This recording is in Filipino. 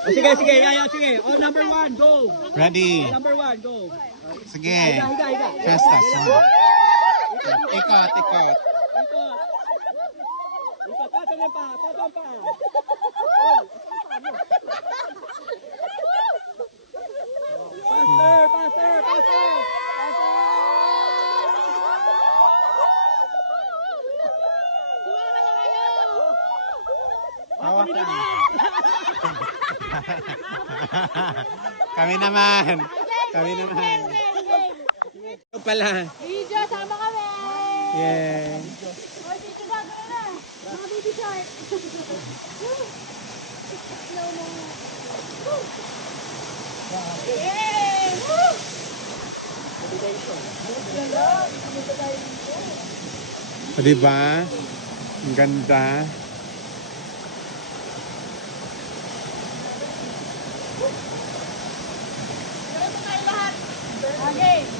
Sige, sige, sige. Oh, number 1, go. Ready? Number 1, go. Sige. Higa. Fiesta. Ikot. Ikot. Tatang pa. Faster. Hawak ka. Kami naman. Ito pala. Video, sama kami! Yeah. O, dito na, gano'n na. Mga baby shark. Slow mo. Yay! Woo! O, diba? Ang ganda. Okay.